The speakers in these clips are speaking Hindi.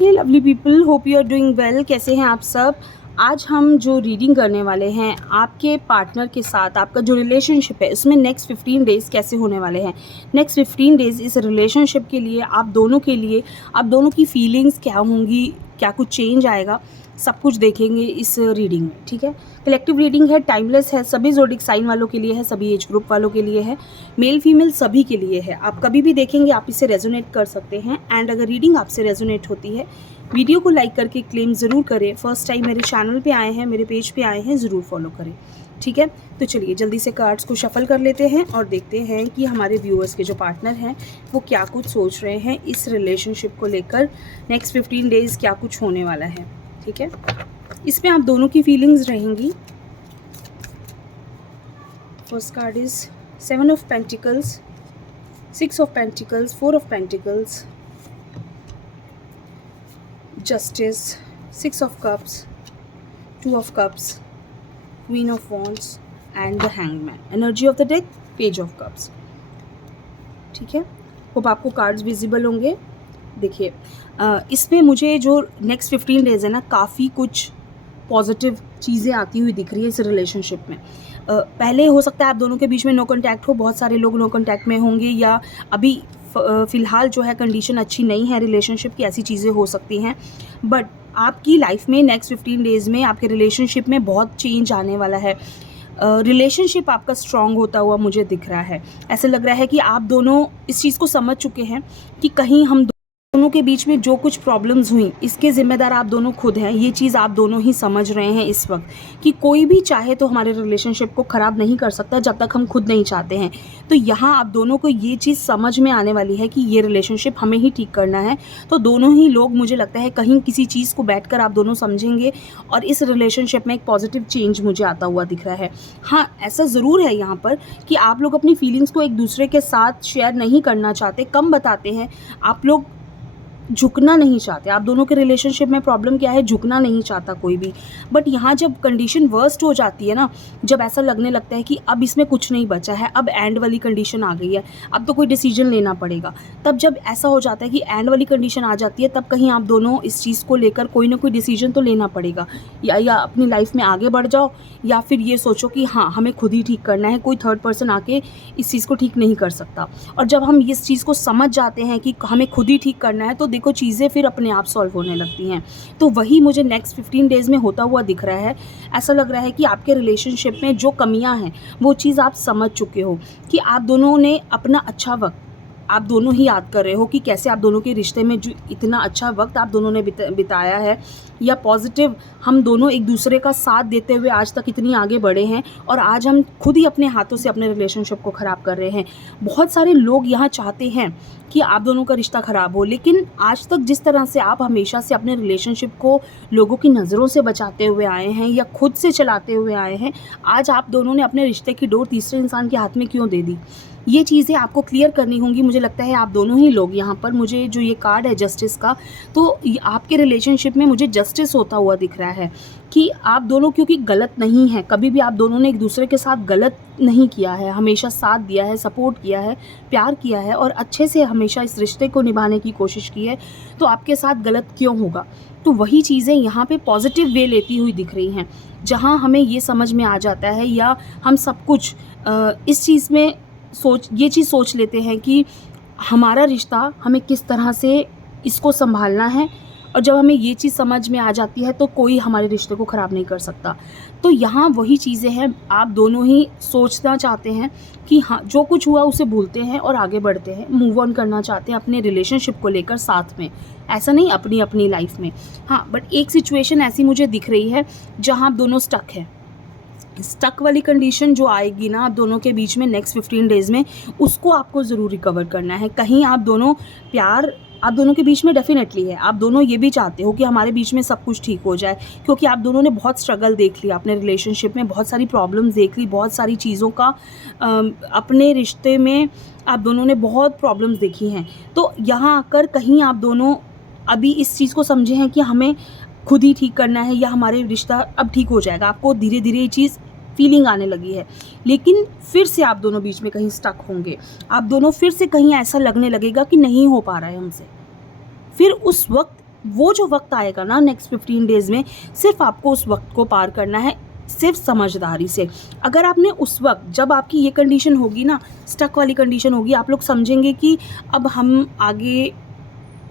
Hey lovely people, hope you are doing well. कैसे हैं आप सब। आज हम जो रीडिंग करने वाले हैं आपके पार्टनर के साथ, आपका जो रिलेशनशिप है उसमें नेक्स्ट 15 डेज़ कैसे होने वाले हैं। नेक्स्ट 15 डेज़ इस रिलेशनशिप के लिए आप दोनों के लिए, आप दोनों की फीलिंग्स क्या होंगी, क्या कुछ चेंज आएगा, सब कुछ देखेंगे इस रीडिंग में। ठीक है, कलेक्टिव रीडिंग है, टाइमलेस है, सभी ज़ोडिक साइन वालों के लिए है, सभी एज ग्रुप वालों के लिए है, मेल फीमेल सभी के लिए है। आप कभी भी देखेंगे, आप इसे रेजोनेट कर सकते हैं। एंड अगर रीडिंग आपसे रेजोनेट होती है, वीडियो को लाइक करके क्लेम ज़रूर करें। फर्स्ट टाइम मेरे चैनल पे आए हैं, मेरे पेज पे आए हैं, ज़रूर फॉलो करें। ठीक है, तो चलिए जल्दी से कार्ड्स को शफल कर लेते हैं और देखते हैं कि हमारे व्यूअर्स के जो पार्टनर हैं वो क्या कुछ सोच रहे हैं इस रिलेशनशिप को लेकर। नेक्स्ट 15 डेज़ क्या कुछ होने वाला है। ठीक है, इसमें आप दोनों की फीलिंग्स रहेंगी। First card is 7 of pentacles, 6 of pentacles, 4 of pentacles, justice, 6 of cups, 2 of cups, queen of wands and the hangman. Energy of the deck, page of cups. ठीक है, होप आपको कार्ड्स विजिबल होंगे। देखिए, इसमें मुझे जो नेक्स्ट 15 डेज़ है ना, काफ़ी कुछ पॉजिटिव चीज़ें आती हुई दिख रही है इस रिलेशनशिप में। पहले हो सकता है आप दोनों के बीच में नो कॉन्टैक्ट हो, बहुत सारे लोग नो कॉन्टैक्ट में होंगे, या अभी फ़िलहाल जो है कंडीशन अच्छी नहीं है रिलेशनशिप की, ऐसी चीज़ें हो सकती हैं। बट आपकी लाइफ में नेक्स्ट 15 डेज़ में आपके रिलेशनशिप में बहुत चेंज आने वाला है। रिलेशनशिप आपका स्ट्रॉन्ग होता हुआ मुझे दिख रहा है। ऐसे लग रहा है कि आप दोनों इस चीज़ को समझ चुके हैं कि कहीं हम दोनों के बीच में जो कुछ प्रॉब्लम्स हुई इसके ज़िम्मेदार आप दोनों खुद हैं। ये चीज़ आप दोनों ही समझ रहे हैं इस वक्त कि कोई भी चाहे तो हमारे रिलेशनशिप को ख़राब नहीं कर सकता जब तक हम खुद नहीं चाहते हैं। तो यहाँ आप दोनों को ये चीज़ समझ में आने वाली है कि ये रिलेशनशिप हमें ही ठीक करना है। तो दोनों ही लोग, मुझे लगता है कहीं किसी चीज़ को बैठकर आप दोनों समझेंगे और इस रिलेशनशिप में एक पॉजिटिव चेंज मुझे आता हुआ दिख रहा है। हाँ, ऐसा ज़रूर है यहाँ पर कि आप लोग अपनी फीलिंग्स को एक दूसरे के साथ शेयर नहीं करना चाहते, कम बताते हैं। आप लोग झुकना नहीं चाहते। आप दोनों के रिलेशनशिप में प्रॉब्लम क्या है, झुकना नहीं चाहता कोई भी। बट यहाँ जब कंडीशन वर्स्ट हो जाती है ना, जब ऐसा लगने लगता है कि अब इसमें कुछ नहीं बचा है, अब एंड वाली कंडीशन आ गई है, अब तो कोई डिसीजन लेना पड़ेगा, तब जब ऐसा हो जाता है कि एंड वाली कंडीशन आ जाती है, तब कहीं आप दोनों इस चीज़ को लेकर कोई ना कोई डिसीजन तो लेना पड़ेगा। या अपनी लाइफ में आगे बढ़ जाओ, या फिर ये सोचो कि हाँ हमें खुद ही ठीक करना है, कोई थर्ड पर्सन आके इस चीज़ को ठीक नहीं कर सकता। और जब हम इस चीज़ को समझ जाते हैं कि हमें खुद ही ठीक करना है, तो देखो चीज़ें फिर अपने आप सॉल्व होने लगती हैं। तो वही मुझे नेक्स्ट 15 डेज़ में होता हुआ दिख रहा है। ऐसा लग रहा है कि आपके रिलेशनशिप में जो कमियां हैं वो चीज़ आप समझ चुके हो कि आप दोनों ने अपना अच्छा वक्त, आप दोनों ही याद कर रहे हो कि कैसे आप दोनों के रिश्ते में जो इतना अच्छा वक्त आप दोनों ने बिताया है, या पॉजिटिव हम दोनों एक दूसरे का साथ देते हुए आज तक इतनी आगे बढ़े हैं, और आज हम खुद ही अपने हाथों से अपने रिलेशनशिप को ख़राब कर रहे हैं। बहुत सारे लोग यहाँ चाहते हैं कि आप दोनों का रिश्ता ख़राब हो, लेकिन आज तक जिस तरह से आप हमेशा से अपने रिलेशनशिप को लोगों की नज़रों से बचाते हुए आए हैं या खुद से चलाते हुए आए हैं, आज आप दोनों ने अपने रिश्ते की डोर तीसरे इंसान के हाथ में क्यों दे दी। ये चीज़ें आपको क्लियर करनी होंगी। मुझे लगता है आप दोनों ही लोग यहाँ पर, मुझे जो ये कार्ड है जस्टिस का, तो आपके रिलेशनशिप में मुझे जस्टिस होता हुआ दिख रहा है कि आप दोनों क्योंकि गलत नहीं हैं, कभी भी आप दोनों ने एक दूसरे के साथ गलत नहीं किया है, हमेशा साथ दिया है, सपोर्ट किया है, प्यार किया है और अच्छे से हमेशा इस रिश्ते को निभाने की कोशिश की है। तो आपके साथ गलत क्यों होगा। तो वही चीज़ें यहाँ पे पॉजिटिव वे लेती हुई दिख रही हैं, जहाँ हमें ये समझ में आ जाता है, या हम सब कुछ इस चीज़ में ये चीज़ सोच लेते हैं कि हमारा रिश्ता हमें किस तरह से इसको संभालना है, और जब हमें ये चीज़ समझ में आ जाती है तो कोई हमारे रिश्ते को ख़राब नहीं कर सकता। तो यहाँ वही चीज़ें हैं, आप दोनों ही सोचना चाहते हैं कि हाँ जो कुछ हुआ उसे भूलते हैं और आगे बढ़ते हैं, मूव ऑन करना चाहते हैं अपने रिलेशनशिप को लेकर साथ में, ऐसा नहीं अपनी अपनी लाइफ में। हाँ, बट एक सिचुएशन ऐसी मुझे दिख रही है जहाँ आप दोनों स्टक हैं। स्टक वाली कंडीशन जो आएगी ना आप दोनों के बीच में नेक्स्ट 15 डेज़ में, उसको आपको ज़रूर रिकवर करना है। कहीं आप दोनों, प्यार आप दोनों के बीच में डेफिनेटली है, आप दोनों ये भी चाहते हो कि हमारे बीच में सब कुछ ठीक हो जाए, क्योंकि आप दोनों ने बहुत स्ट्रगल देख लिया अपने रिलेशनशिप में, बहुत सारी प्रॉब्लम्स देख ली, बहुत सारी चीज़ों का अपने रिश्ते में आप दोनों ने बहुत प्रॉब्लम्स देखी हैं। तो यहाँ आकर कहीं आप दोनों अभी इस चीज़ को समझे हैं कि हमें खुद ही ठीक करना है, या हमारे रिश्ता अब ठीक हो जाएगा। आपको धीरे धीरे ये चीज़ फीलिंग आने लगी है, लेकिन फिर से आप दोनों बीच में कहीं स्टक होंगे। आप दोनों फिर से कहीं ऐसा लगने लगेगा कि नहीं हो पा रहा है हमसे। फिर उस वक्त वो जो वक्त आएगा ना नेक्स्ट 15 डेज़ में, सिर्फ आपको उस वक्त को पार करना है, सिर्फ समझदारी से। अगर आपने उस वक्त, जब आपकी ये कंडीशन होगी ना, स्टक वाली कंडीशन होगी, आप लोग समझेंगे कि अब हम आगे,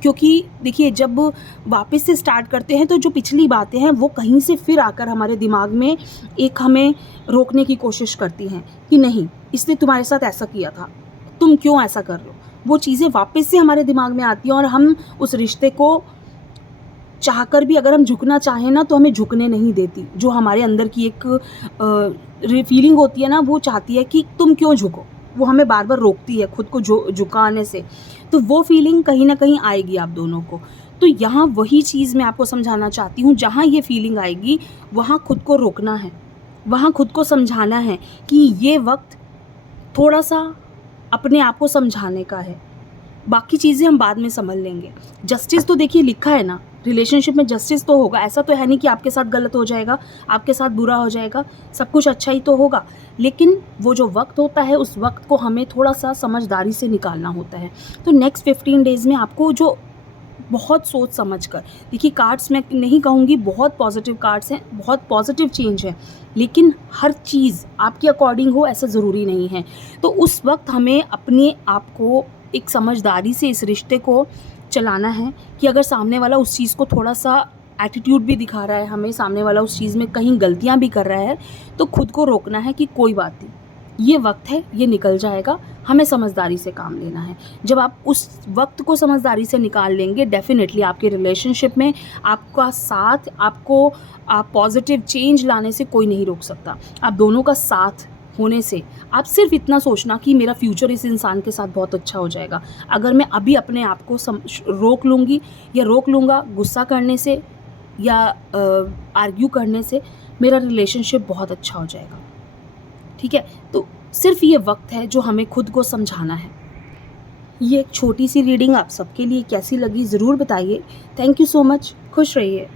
क्योंकि देखिए जब वापस से स्टार्ट करते हैं तो जो पिछली बातें हैं वो कहीं से फिर आकर हमारे दिमाग में एक हमें रोकने की कोशिश करती हैं कि नहीं, इसने तुम्हारे साथ ऐसा किया था, तुम क्यों ऐसा कर रहे हो। वो चीज़ें वापस से हमारे दिमाग में आती हैं और हम उस रिश्ते को चाहकर भी अगर हम झुकना चाहें ना तो हमें झुकने नहीं देती। जो हमारे अंदर की एक फीलिंग होती है ना, वो चाहती है कि तुम क्यों झुको, वो हमें बार बार रोकती है खुद को झुकाने से। तो वो फीलिंग कहीं ना कहीं आएगी आप दोनों को। तो यहाँ वही चीज़ मैं आपको समझाना चाहती हूँ, जहाँ ये फीलिंग आएगी वहाँ खुद को रोकना है, वहाँ खुद को समझाना है कि ये वक्त थोड़ा सा अपने आप को समझाने का है, बाकी चीज़ें हम बाद में समझ लेंगे। जस्टिस तो देखिए लिखा है ना, रिलेशनशिप में जस्टिस तो होगा। ऐसा तो है नहीं कि आपके साथ गलत हो जाएगा, आपके साथ बुरा हो जाएगा, सब कुछ अच्छा ही तो होगा। लेकिन वो जो वक्त होता है उस वक्त को हमें थोड़ा सा समझदारी से निकालना होता है। तो नेक्स्ट 15 डेज़ में आपको जो बहुत सोच समझ कर, देखिए कार्ड्स मैं नहीं कहूँगी, बहुत पॉजिटिव कार्ड्स हैं, बहुत पॉजिटिव चेंज है, लेकिन हर चीज़ आपके अकॉर्डिंग हो ऐसा ज़रूरी नहीं है। तो उस वक्त हमें अपने आप को एक समझदारी से इस रिश्ते को चलाना है कि अगर सामने वाला उस चीज़ को थोड़ा सा एटीट्यूड भी दिखा रहा है, हमें सामने वाला उस चीज़ में कहीं गलतियाँ भी कर रहा है, तो खुद को रोकना है कि कोई बात नहीं, ये वक्त है, ये निकल जाएगा, हमें समझदारी से काम लेना है। जब आप उस वक्त को समझदारी से निकाल लेंगे, डेफिनेटली आपके रिलेशनशिप में आपका साथ, आपको आप पॉजिटिव चेंज लाने से कोई नहीं रोक सकता। आप दोनों का साथ होने से, आप सिर्फ इतना सोचना कि मेरा फ्यूचर इस इंसान के साथ बहुत अच्छा हो जाएगा। अगर मैं अभी अपने आप को रोक लूँगी या रोक लूँगा गुस्सा करने से या आर्ग्यू करने से, मेरा रिलेशनशिप बहुत अच्छा हो जाएगा। ठीक है, तो सिर्फ ये वक्त है जो हमें खुद को समझाना है। ये एक छोटी सी रीडिंग आप सबके लिए कैसी लगी ज़रूर बताइए। थैंक यू सो मच, खुश रहिए।